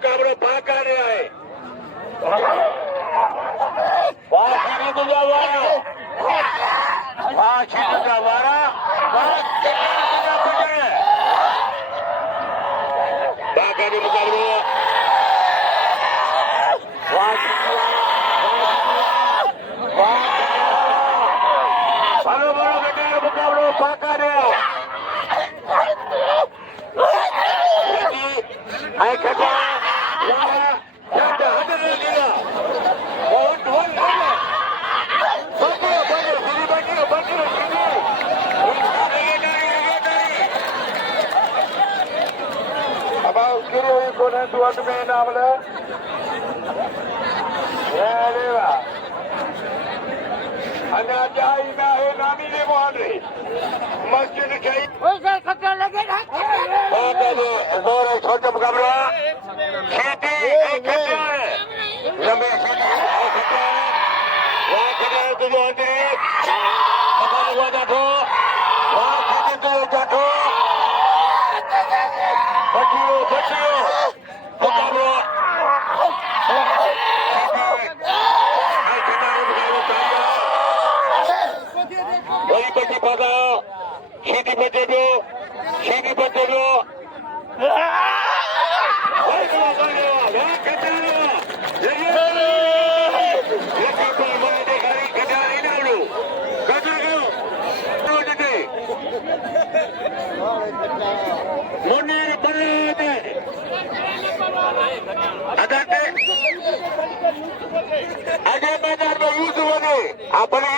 मुकाबलो पाकाने आहे वाशी तुझा वारा वाशी तुझा वारा पाकाने मुकाबलो वाशी बरोबर गटार मुकाबलो पाकाने I can go. About Kiro, you couldn't do what me now. Yeah, and I die now. I'm in the morning. Must you say? Where's that fucker looking at? छोटे मुकाबला खेती एक है लंबे खेती एक है वहाँ खड़ा है तुझे अंदर पता लगा जातो वहाँ खेती तुझे जातो बच्चियों मुकाबला वही बच्ची पता खेती बच्चे दो खेती बच्चे दो આજે મેદાનમાં યુદ્ધ વધે આપણે